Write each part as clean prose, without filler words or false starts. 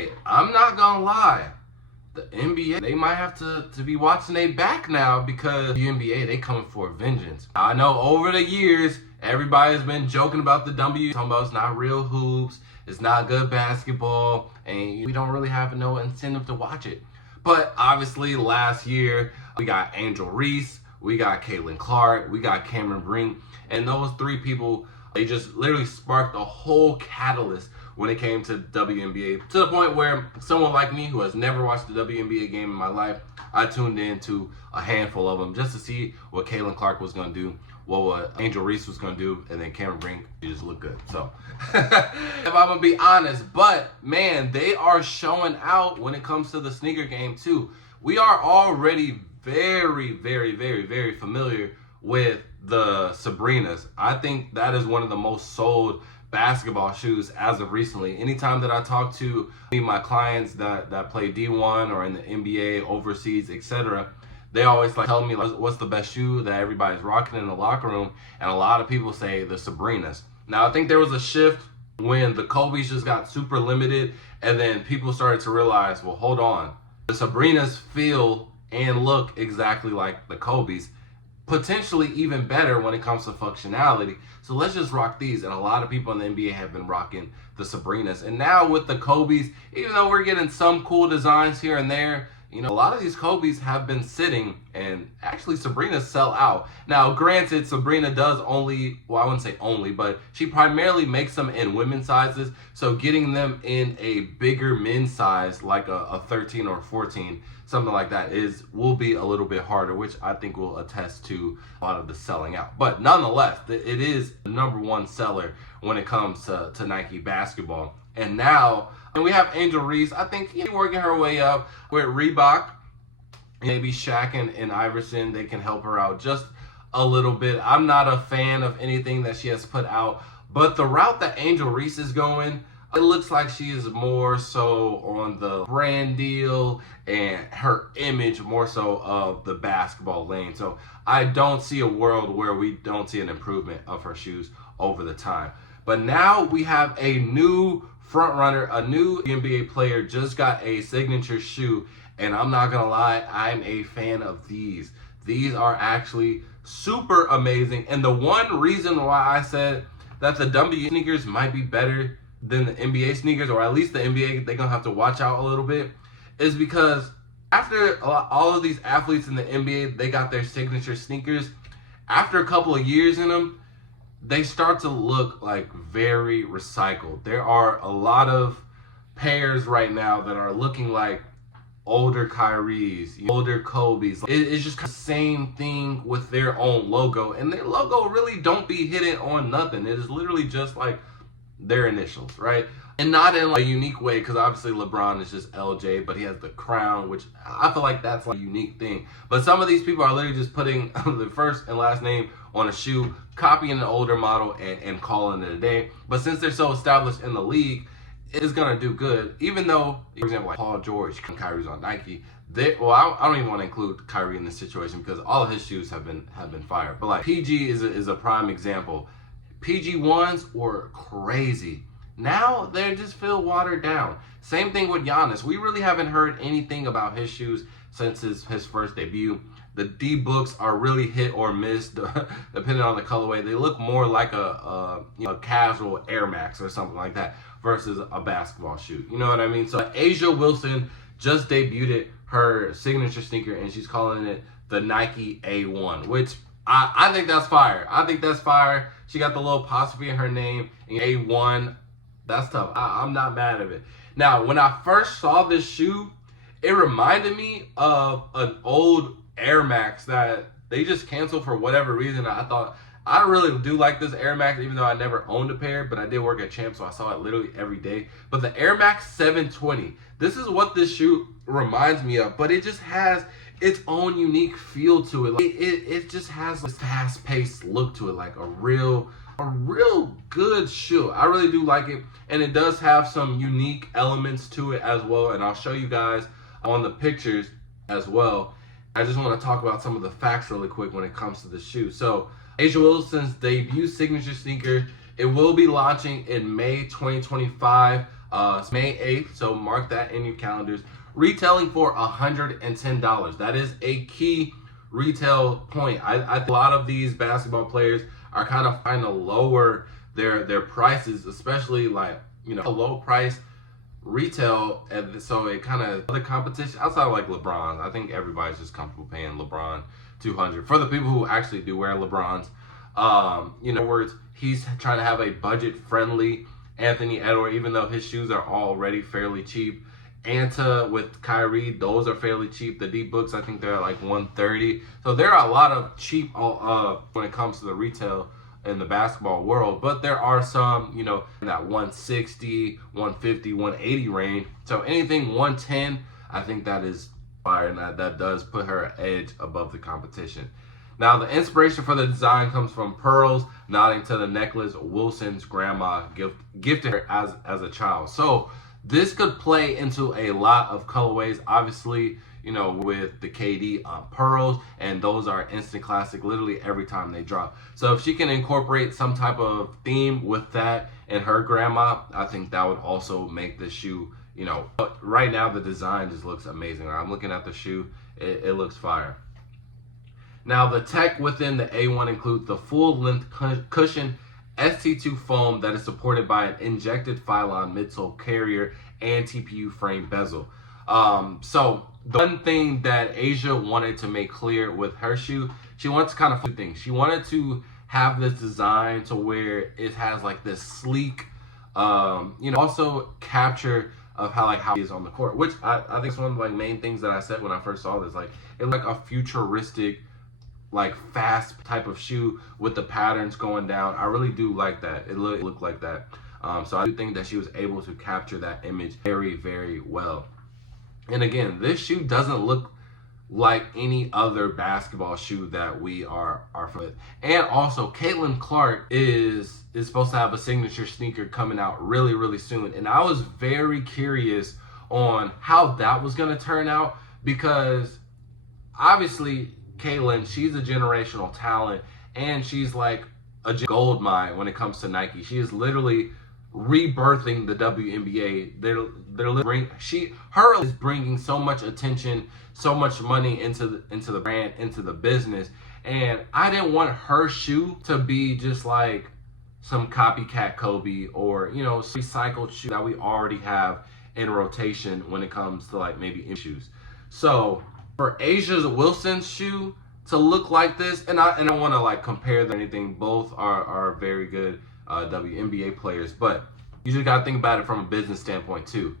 hey, I'm not gonna lie. The NBA, they might have to be watching their back now because the NBA, they coming for vengeance. I know over the years, everybody has been joking about the W, talking about it's not real hoops, it's not good basketball, and we don't really have no incentive to watch it. But obviously last year, we got Angel Reese, we got Caitlin Clark, we got Cameron Brink, and those three people, they just literally sparked a whole catalyst when it came to WNBA, to the point where someone like me who has never watched a WNBA game in my life, I tuned in to a handful of them just to see what Caitlin Clark was going to do, what Angel Reese was going to do, and then Cameron Brink, she just looked good. So, if I'm going to be honest, but man, they are showing out when it comes to the sneaker game too. We are already very, very, very, very familiar with the Sabrinas. I think that is one of the most sold basketball shoes as of recently. Anytime that I talk to my clients that play D1 or in the NBA, overseas, etc., they always like tell me like, what's the best shoe that everybody's rocking in the locker room, and a lot of people say the Sabrinas. Now I think there was a shift when the Kobe's just got super limited, and then people started to realize, well, hold on, the Sabrinas feel and look exactly like the Kobe's, potentially even better when it comes to functionality. So let's just rock these. And a lot of people in the NBA have been rocking the Sabrinas. And now with the Kobe's, even though we're getting some cool designs here and there, you know, a lot of these Kobe's have been sitting, and actually Sabrinas sell out. Now, granted, Sabrina does only, well, I wouldn't say only, but she primarily makes them in women's sizes. So getting them in a bigger men's size, like a 13 or 14, something like that, will be a little bit harder, which I think will attest to a lot of the selling out. But nonetheless, it is the #1 seller when it comes to Nike basketball. And now, and we have Angel Reese. I think she's working her way up with Reebok. Maybe Shaq and Iverson, they can help her out just a little bit. I'm not a fan of anything that she has put out, but the route that Angel Reese is going, it looks like she is more so on the brand deal and her image more so of the basketball lane. So I don't see a world where we don't see an improvement of her shoes over the time. But now we have a new front runner, a new NBA player just got a signature shoe, and I'm not gonna lie, I'm a fan of these. These are actually super amazing, and the one reason why I said that the W sneakers might be better than the NBA sneakers, or at least the NBA, they're gonna have to watch out a little bit, is because after all of these athletes in the NBA, they got their signature sneakers, after a couple of years in them, they start to look like very recycled. There are a lot of pairs right now that are looking like older Kyrie's, older Kobe's. It's just the same thing with their own logo, and their logo really don't be hidden on nothing. It is literally just like their initials, right? And not in like a unique way, because obviously LeBron is just LJ, but he has the crown, which I feel like that's like a unique thing. But some of these people are literally just putting the first and last name on a shoe, copying an older model and calling it a day. But since they're so established in the league, it's gonna do good. Even though, for example, like Paul George, Kyrie's on Nike. I don't even want to include Kyrie in this situation because all of his shoes have been fire. But like PG is a prime example. PG ones were crazy. Now they just feel watered down. Same thing with Giannis. We really haven't heard anything about his shoes since his first debut. The D books are really hit or miss depending on the colorway. They look more like a casual Air Max or something like that versus a basketball shoe. You know what I mean? So Asia Wilson just debuted her signature sneaker, and she's calling it the Nike A1, which I think that's fire. I think that's fire. She got the little apostrophe in her name, and A1. That's tough. I'm not mad at it. Now, when I first saw this shoe, it reminded me of an old Air Max that they just canceled for whatever reason. I thought, I really do like this Air Max, even though I never owned a pair, but I did work at Champ, so I saw it literally every day. But the Air Max 720, this is what this shoe reminds me of, but it just has its own unique feel to it. Like, it just has this fast-paced look to it, like a real good shoe. I really do like it, and it does have some unique elements to it as well, and I'll show you guys on the pictures as well. I just want to talk about some of the facts really quick when it comes to the shoe. So Asia Wilson's debut signature sneaker, it will be launching in May 2025. It's May 8th, so mark that in your calendars. Retailing for $110. That is a key retail point. I think a lot of these basketball players are kind of trying to lower their prices, especially like, you know, a low price retail, and so it kind of the competition outside of like LeBron. I think everybody's just comfortable paying LeBron $200 for the people who actually do wear LeBrons. You know, words, he's trying to have a budget friendly Anthony Edwards, even though his shoes are already fairly cheap. Anta with Kyrie, those are fairly cheap. The deep books, I think they're like $130. So there are a lot of cheap when it comes to the retail in the basketball world, but there are some, you know, in that 160, 150, 180 range. So anything 110, I think that is fire, and that does put her edge above the competition. Now, the inspiration for the design comes from pearls, nodding to the necklace Wilson's grandma gifted her as a child. So this could play into a lot of colorways. Obviously, you know, with the KD pearls, and those are instant classic literally every time they drop. So if she can incorporate some type of theme with that and her grandma, I think that would also make the shoe, you know, but right now the design just looks amazing. I'm looking at the shoe, it looks fire. Now, the tech within the A1 includes the full-length cushion ST2 foam that is supported by an injected Phylon midsole carrier and TPU frame bezel. So the one thing that Asia wanted to make clear with her shoe, she wants kind of two things. She wanted to have this design to where it has like this sleek, you know, also capture of how he is on the court, which I think is one of the like main things that I said when I first saw this. Like, it looked like a futuristic, like fast type of shoe with the patterns going down. I really do like that. It looked like that. So I do think that she was able to capture that image very, very well. And again, this shoe doesn't look like any other basketball shoe that we are with. And also, Caitlin Clark is supposed to have a signature sneaker coming out really, really soon. And I was very curious on how that was going to turn out, because obviously Caitlin, she's a generational talent, and she's like a gold mine when it comes to Nike. She is literally rebirthing the WNBA. Her is bringing so much attention, so much money into the brand, into the business, and I didn't want her shoe to be just like some copycat Kobe or, you know, recycled shoe that we already have in rotation when it comes to like maybe shoes. So for Asia Wilson's shoe to look like this, and I don't want to like compare them or anything. Both are very good WNBA players, but you just gotta think about it from a business standpoint too.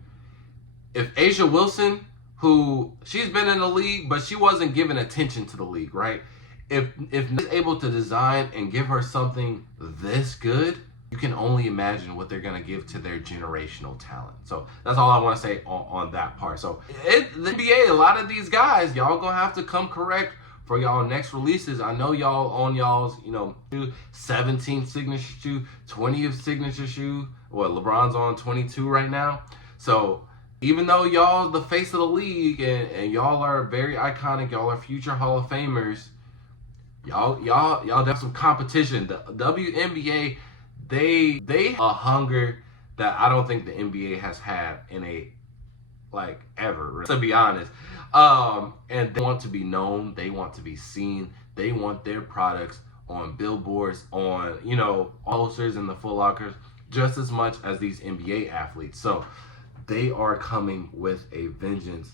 If Asia Wilson, who she's been in the league, but she wasn't given attention to the league, right? If is able to design and give her something this good, you can only imagine what they're gonna give to their generational talent. So that's all I want to say on that part. So the NBA, a lot of these guys, y'all gonna have to come correct for y'all next releases. I know y'all on y'all's, you know, 17th signature shoe, 20th signature shoe. What, LeBron's on 22 right now. So even though y'all the face of the league and y'all are very iconic, y'all are future Hall of Famers, y'all have some competition. The WNBA, they a hunger that I don't think the NBA has had in a like ever, to be honest. And they want to be known, they want to be seen, they want their products on billboards, on, you know, posters in the Foot Lockers just as much as these NBA athletes. So they are coming with a vengeance.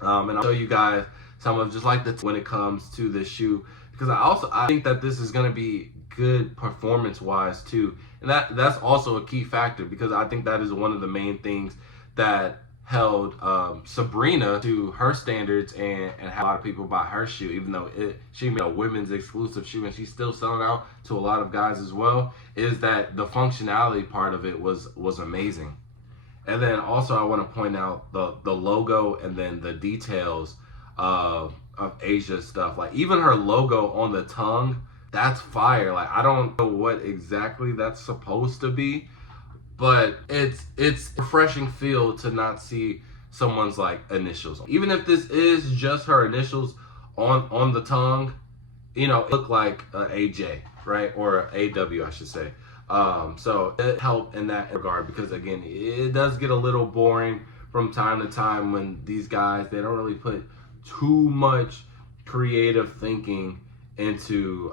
And I'll show you guys some of just like when it comes to this shoe, because I think that this is going to be good performance wise too, and that's also a key factor, because I think that is one of the main things that held Sabrina to her standards and had a lot of people buy her shoe, even though she made a women's exclusive shoe and she's still selling out to a lot of guys as well, is that the functionality part of it was amazing. And then also I want to point out the logo and then the details of Asia's stuff. Like even her logo on the tongue, that's fire. Like I don't know what exactly that's supposed to be, but it's a refreshing feel to not see someone's like initials. Even if this is just her initials on the tongue, you know, it look like AJ, right? Or AW, I should say. So it helped in that regard, because again, it does get a little boring from time to time when these guys, they don't really put too much creative thinking into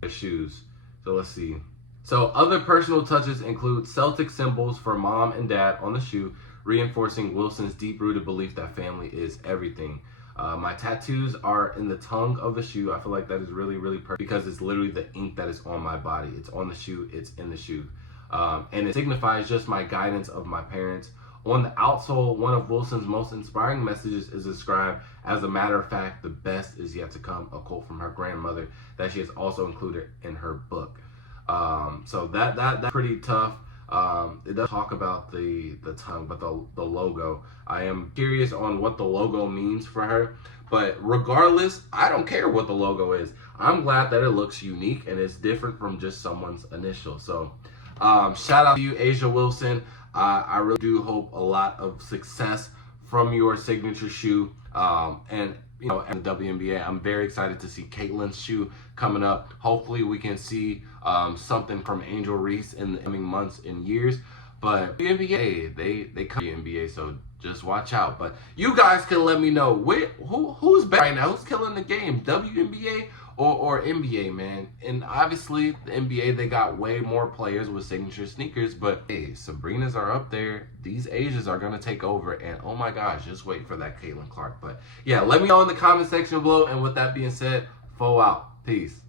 their shoes. So let's see. So other personal touches include Celtic symbols for mom and dad on the shoe, reinforcing Wilson's deep-rooted belief that family is everything. My tattoos are in the tongue of the shoe. I feel like that is really, really perfect, because it's literally the ink that is on my body. It's on the shoe, it's in the shoe. And it signifies just my guidance of my parents. On the outsole, one of Wilson's most inspiring messages is described as, a matter of fact, the best is yet to come, a quote from her grandmother that she has also included in her book. So that's pretty tough. It does talk about the tongue, but the logo, I am curious on what the logo means for her. But regardless, I don't care what the logo is. I'm glad that it looks unique and it's different from just someone's initial. So shout out to you, A'ja Wilson. I really do hope a lot of success from your signature shoe. And you know, at the WNBA, I'm very excited to see Caitlin's shoe coming up. Hopefully we can see something from Angel Reese in the coming months and years. But WNBA, they come to the NBA, so just watch out. But you guys can let me know who's better right now, who's killing the game, WNBA or NBA, man. And obviously the NBA, they got way more players with signature sneakers, but hey, Sabrinas are up there. These Asians are gonna take over, and oh my gosh, just wait for that Caitlin Clark. But yeah, let me know in the comment section below. And with that being said, Fo out. Peace.